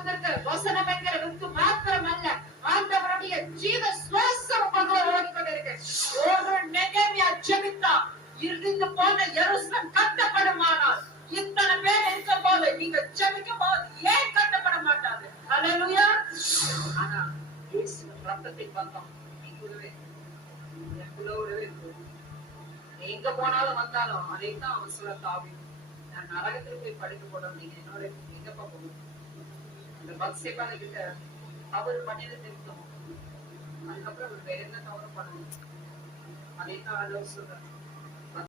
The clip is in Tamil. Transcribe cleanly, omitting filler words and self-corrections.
வந்திருக்கு. வசனம் என்கிற வித்து மாத்திரம் அல்ல, ஆண்டவருடைய ஜீவ சுவாசம் உங்களுக்குள்ள ஓடிக்கொண்டிருக்கு. ஒரு நெகேமியா ஜெபித்தான், இடிந்து போன எருசலேம் கட்டப்படுமானால் இத்தனை பேர் இருக்கும் போது நீங்க ஜெபிக்கும் போது ஏன் கட்டப்பட மாட்டாது? ஹல்லேலூயா. ஆனா இயேசுவின் ரத்தத்தின் பந்தம் நீங்கூடவே எனக்குள்ளவே எங்க போனாலும் வந்தாலும் அதைத்தான் அவன் சொல்ல தாவி, நான் நரகத்தில் போய் படிக்க போறோம், நீங்க என்னோட எங்கப்பா போகணும்? அந்த பக்ஸேபால கிட்ட அவர் பண்ணியது நிறுத்தம், அதுக்கப்புறம் அவர் வேற என்ன தவறு பண்ணணும்? அதைத்தான் ஆண்டவர் சொல்றார்.